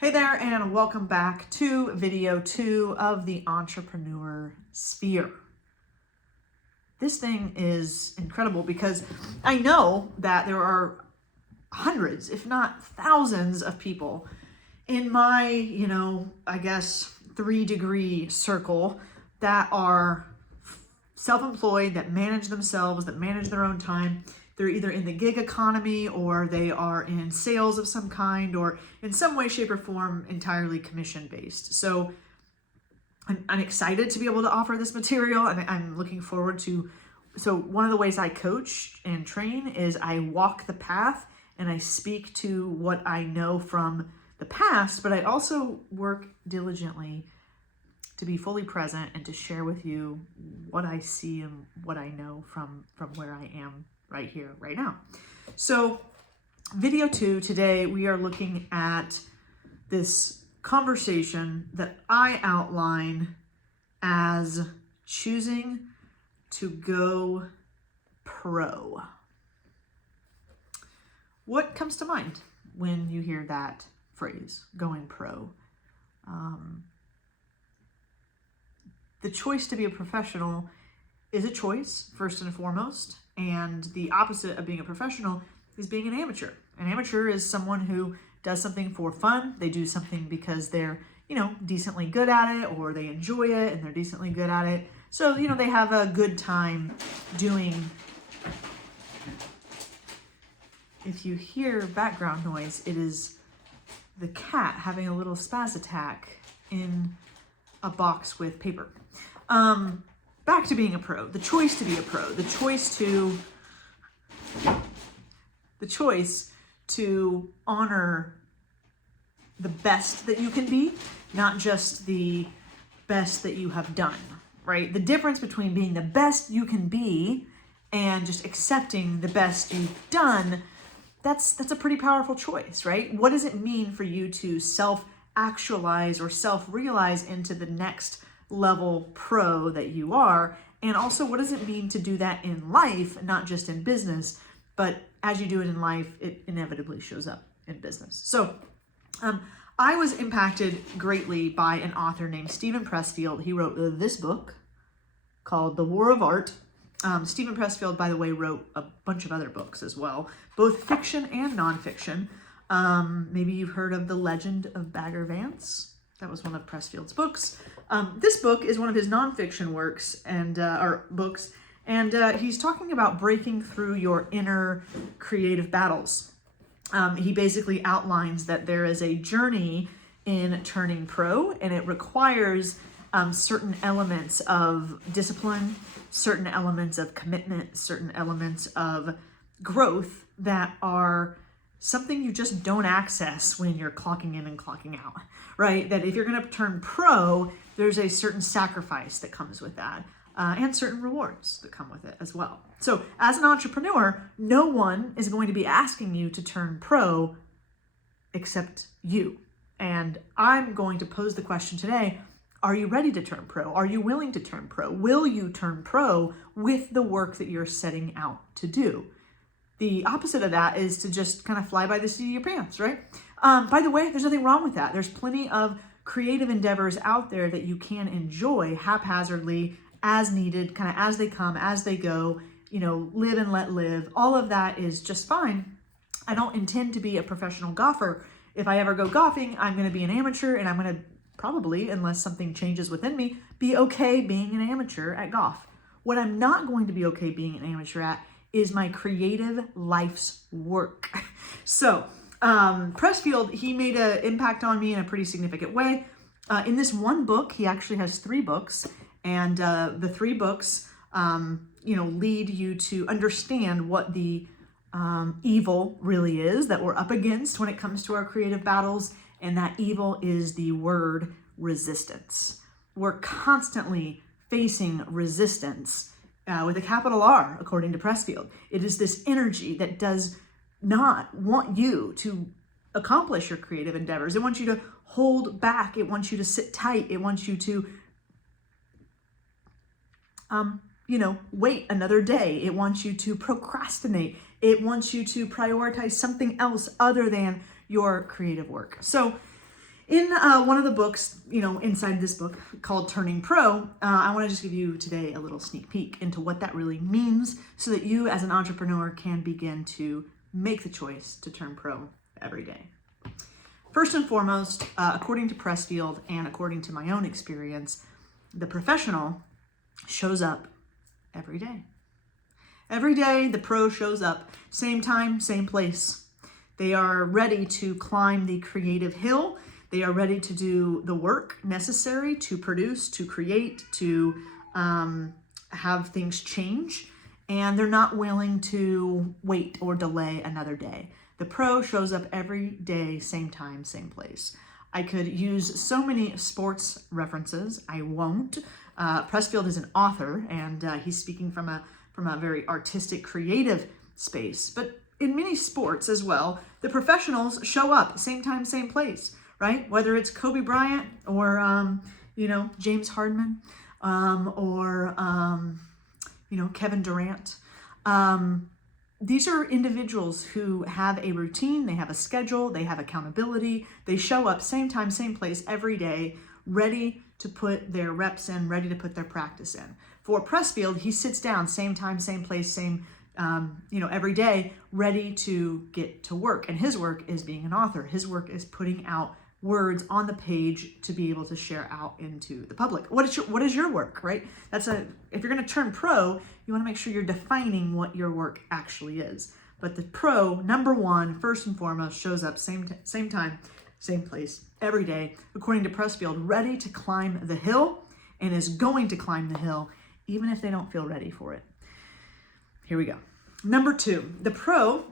Hey there, and welcome back to video 2 of the Entrepreneur Sphere. This thing is incredible because I know that there are hundreds, if not thousands of people in my, I guess 3-degree circle that are self-employed, that manage themselves, that manage their own time. They're either in the gig economy or they are in sales of some kind or in some way, shape, or form entirely commission-based. So I'm excited to be able to offer this material, and I'm looking forward to. So one of the ways I coach and train is I walk the path and I speak to what I know from the past, but I also work diligently to be fully present and to share with you what I see and what I know from where I am right here, right now. So video 2, today we are looking at this conversation that I outline as choosing to go pro. What comes to mind when you hear that phrase, going pro? The choice to be a professional is a choice, first and foremost, and the opposite of being a professional is being an amateur. An amateur is someone who does something for fun. They do something because they're, decently good at it, or they enjoy it and they're decently good at it. So, they have a good time doing. If you hear background noise, it is the cat having a little spaz attack in a box with paper. Back to being a pro, the choice to be a pro, the choice to honor the best that you can be, not just the best that you have done, right? The difference between being the best you can be and just accepting the best you've done, that's a pretty powerful choice, right? What does it mean for you to self-actualize or self-realize into the next level pro that you are? And also, what does it mean to do that in life, not just in business, but as you do it in life, it inevitably shows up in business. So I was impacted greatly by an author named Steven Pressfield. He wrote this book called The War of Art. Steven Pressfield, by the way, wrote a bunch of other books as well, both fiction and nonfiction. Maybe you've heard of The Legend of Bagger Vance. That was one of Pressfield's books. This book is one of his nonfiction works or books, and he's talking about breaking through your inner creative battles. He basically outlines that there is a journey in turning pro, and it requires certain elements of discipline, certain elements of commitment, certain elements of growth that are something you just don't access when you're clocking in and clocking out, right? That if you're going to turn pro, there's a certain sacrifice that comes with that, and certain rewards that come with it as well. So as an entrepreneur, no one is going to be asking you to turn pro except you. And I'm going to pose the question today, are you ready to turn pro? Are you willing to turn pro? Will you turn pro with the work that you're setting out to do? The opposite of that is to just kind of fly by the seat of your pants, right? By the way, there's nothing wrong with that. There's plenty of creative endeavors out there that you can enjoy haphazardly, as needed, kind of as they come, as they go, live and let live. All of that is just fine. I don't intend to be a professional golfer. If I ever go golfing, I'm going to be an amateur, and I'm going to probably, unless something changes within me, be okay being an amateur at golf. What I'm not going to be okay being an amateur at is my creative life's work. So Pressfield, he made an impact on me in a pretty significant way. In this one book, he actually has 3 books, and the 3 books, lead you to understand what the evil really is that we're up against when it comes to our creative battles, and that evil is the word resistance. We're constantly facing resistance with a capital R, according to Pressfield. It is this energy that does not want you to accomplish your creative endeavors. It wants you to hold back. It wants you to sit tight. It wants you to, wait another day. It wants you to procrastinate. It wants you to prioritize something else other than your creative work. So In one of the books, inside this book called Turning Pro, I want to just give you today a little sneak peek into what that really means so that you as an entrepreneur can begin to make the choice to turn pro every day. First and foremost, according to Pressfield and according to my own experience, the professional shows up every day. Every day, the pro shows up, same time, same place. They are ready to climb the creative hill. They are ready to do the work necessary to produce, to create, to have things change. And they're not willing to wait or delay another day. The pro shows up every day, same time, same place. I could use so many sports references. I won't. Pressfield is an author, and he's speaking from a very artistic, creative space. But in many sports as well, the professionals show up same time, same place, right? Whether it's Kobe Bryant or James Harden or Kevin Durant. These are individuals who have a routine, they have a schedule, they have accountability. They show up same time, same place every day, ready to put their reps in, ready to put their practice in. For Pressfield, he sits down same time, same place, same every day, ready to get to work. And his work is being an author. His work is putting out words on the page to be able to share out into the public. What is your work, right? If you're going to turn pro, you want to make sure you're defining what your work actually is. But the pro, number one, first and foremost, shows up same time, same place, every day, according to Pressfield, ready to climb the hill and is going to climb the hill, even if they don't feel ready for it. Here we go. Number two, the pro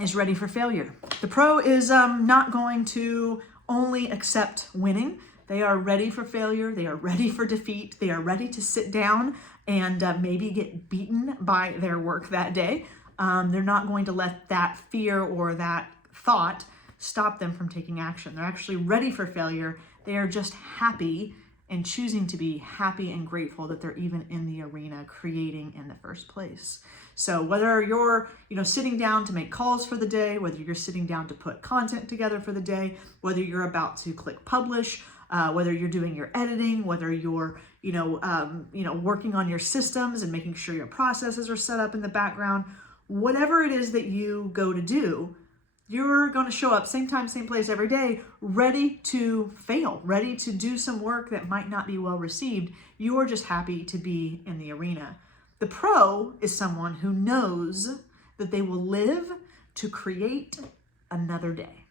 is ready for failure. The pro is not going to only accept winning. They are ready for failure. They are ready for defeat. They are ready to sit down and maybe get beaten by their work that day. They're not going to let that fear or that thought stop them from taking action. They're actually ready for failure. They are just happy and choosing to be happy and grateful that they're even in the arena creating in the first place. So whether you're, sitting down to make calls for the day, whether you're sitting down to put content together for the day, whether you're about to click publish, whether you're doing your editing, whether you're, working on your systems and making sure your processes are set up in the background, whatever it is that you go to do, you're going to show up same time, same place every day, ready to fail, ready to do some work that might not be well received. You're just happy to be in the arena. The pro is someone who knows that they will live to create another day.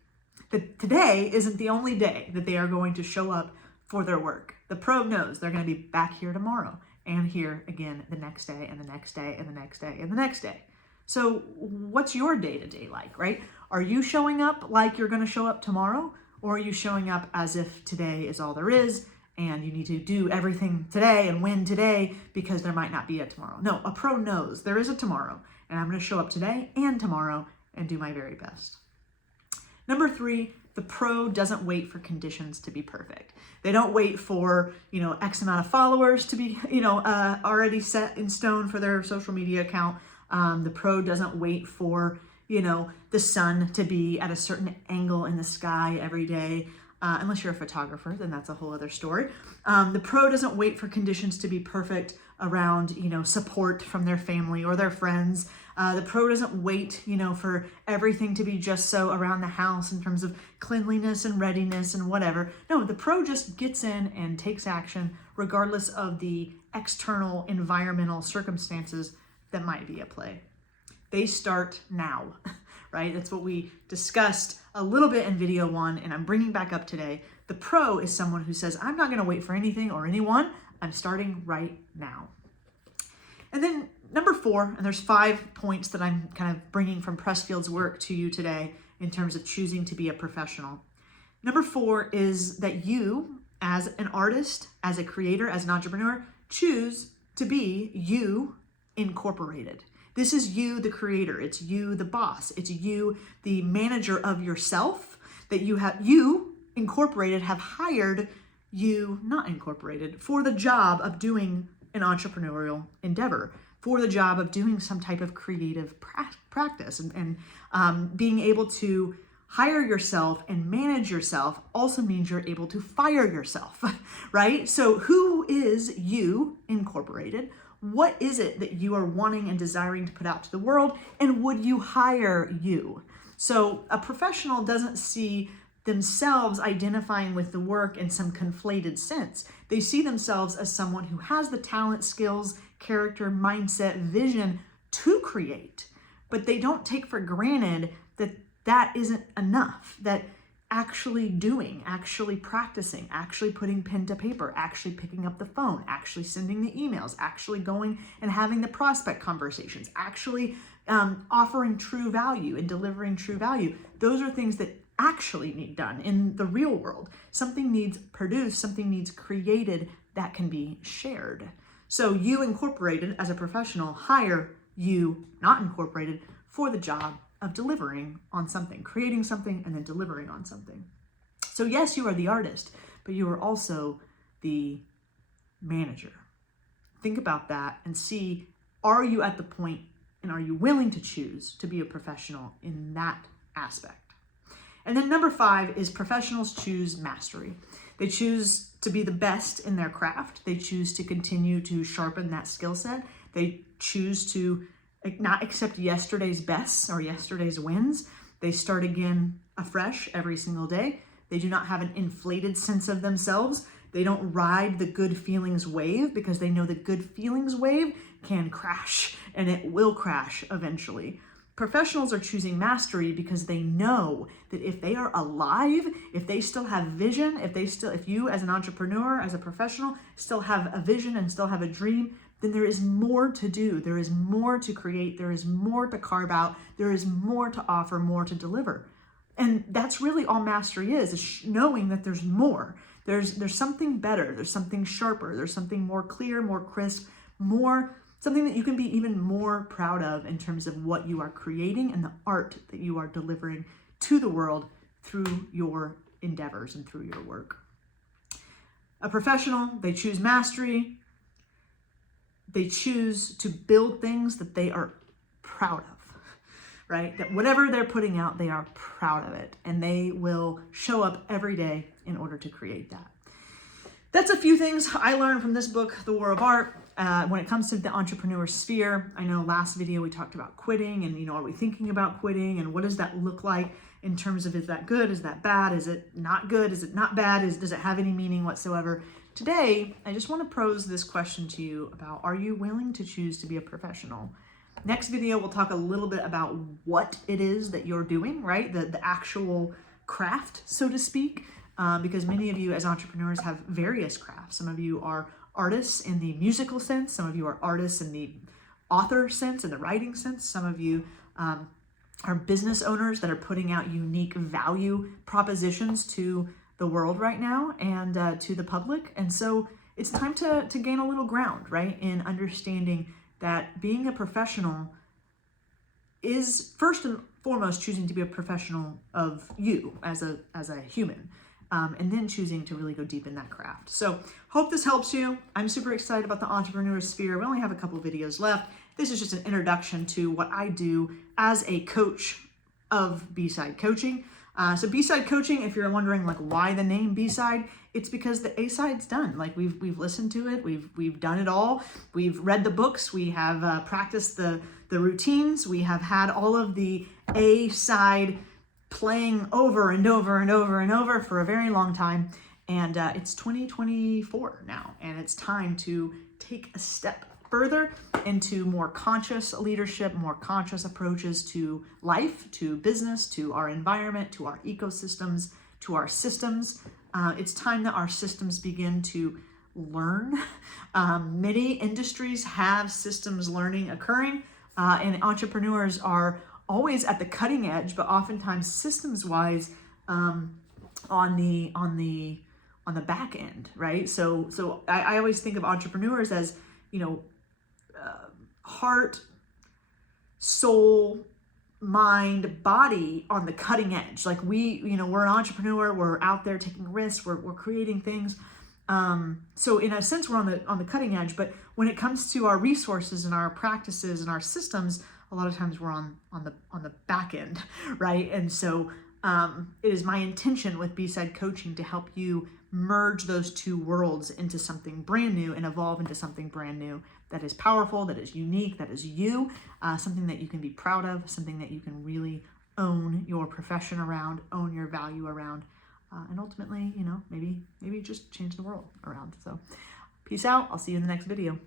That today isn't the only day that they are going to show up for their work. The pro knows they're going to be back here tomorrow and here again the next day and the next day and the next day and the next day. So what's your day-to-day like, right? Are you showing up like you're going to show up tomorrow? Or are you showing up as if today is all there is and you need to do everything today and win today because there might not be a tomorrow? No, a pro knows there is a tomorrow and I'm going to show up today and tomorrow and do my very best. Number three, the pro doesn't wait for conditions to be perfect. They don't wait for, X amount of followers to be, already set in stone for their social media account. The pro doesn't wait for, the sun to be at a certain angle in the sky every day. Unless you're a photographer, then that's a whole other story. The pro doesn't wait for conditions to be perfect around, support from their family or their friends. The pro doesn't wait, for everything to be just so around the house in terms of cleanliness and readiness and whatever. No, the pro just gets in and takes action regardless of the external environmental circumstances that might be at play. They start now, right? That's what we discussed a little bit in video one, and I'm bringing back up today. The pro is someone who says, I'm not going to wait for anything or anyone. I'm starting right now. And then number four, and there's 5 points that I'm kind of bringing from Pressfield's work to you today in terms of choosing to be a professional. Number 4 is that you, as an artist, as a creator, as an entrepreneur, choose to be you incorporated. This is you, the creator. It's you, the boss. It's you, the manager of yourself, that you incorporated have hired you not incorporated for the job of doing an entrepreneurial endeavor, for the job of doing some type of creative practice and being able to hire yourself and manage yourself also means you're able to fire yourself, right? So who is you incorporated? What is it that you are wanting and desiring to put out to the world? And would you hire you? So a professional doesn't see themselves identifying with the work in some conflated sense. They see themselves as someone who has the talent, skills, character, mindset, vision to create, but they don't take for granted that that isn't enough, that actually doing, actually practicing, actually putting pen to paper, actually picking up the phone, actually sending the emails, actually going and having the prospect conversations, actually offering true value and delivering true value. Those are things that actually need done in the real world. Something needs produced, something needs created that can be shared. So you incorporated as a professional, hire you not incorporated for the job of delivering on something, creating something, and then delivering on something. So yes, you are the artist, but you are also the manager. Think about that and see, are you at the point and are you willing to choose to be a professional in that aspect? And then number 5 is professionals choose mastery. They choose to be the best in their craft. They choose to continue to sharpen that skill set. They choose to not accept yesterday's bests or yesterday's wins. They start again afresh every single day. They do not have an inflated sense of themselves. They don't ride the good feelings wave because they know the good feelings wave can crash, and it will crash eventually. Professionals are choosing mastery because they know that if they are alive, if they still have vision, if you as an entrepreneur, as a professional, still have a vision and still have a dream, then there is more to do. There is more to create. There is more to carve out. There is more to offer, more to deliver. And that's really all mastery is knowing that there's more. There's something better. There's something sharper. There's something more clear, more crisp, something that you can be even more proud of in terms of what you are creating and the art that you are delivering to the world through your endeavors and through your work. A professional, they choose mastery. They choose to build things that they are proud of, right? That whatever they're putting out, they are proud of it, and they will show up every day in order to create that. That's a few things I learned from this book, The War of Art. When it comes to the entrepreneur sphere, I know last video we talked about quitting and, are we thinking about quitting and what does that look like in terms of, is that good? Is that bad? Is it not good? Is it not bad? Does it have any meaning whatsoever? Today, I just want to pose this question to you about, are you willing to choose to be a professional? Next video, we'll talk a little bit about what it is that you're doing, right? The actual craft, so to speak, because many of you as entrepreneurs have various crafts. Some of you are artists in the musical sense. Some of you are artists in the author sense, in the writing sense. Some of you are business owners that are putting out unique value propositions to the world right now and to the public. And so it's time to gain a little ground, right? In understanding that being a professional is first and foremost choosing to be a professional of you as a human. And then choosing to really go deep in that craft. So hope this helps you. I'm super excited about the entrepreneur sphere. We only have a couple videos left. This is just an introduction to what I do as a coach of B-Side Coaching. So B-Side Coaching, if you're wondering like why the name B-Side, it's because the A-side's done. Like we've listened to it, we've done it all. We've read the books, we have practiced the routines, we have had all of the A-side playing over and over and over and over for a very long time. And it's 2024 now, and it's time to take a step further into more conscious leadership, more conscious approaches to life, to business, to our environment, to our ecosystems, to our systems. It's time that our systems begin to learn. Many industries have systems learning occurring, and entrepreneurs are always at the cutting edge, but oftentimes systems-wise on the back end, right? So I always think of entrepreneurs as heart, soul, mind, body on the cutting edge. Like we're an entrepreneur, we're out there taking risks, we're creating things. So in a sense, we're on the cutting edge. But when it comes to our resources and our practices and our systems, a lot of times we're on the back end, right? And so It is my intention with B-Side Coaching to help you merge those two worlds into something brand new and evolve into something brand new that is powerful, that is unique, that is you, something that you can be proud of, something that you can really own your profession around, own your value around, and ultimately, maybe just change the world around. So peace out. I'll see you in the next video.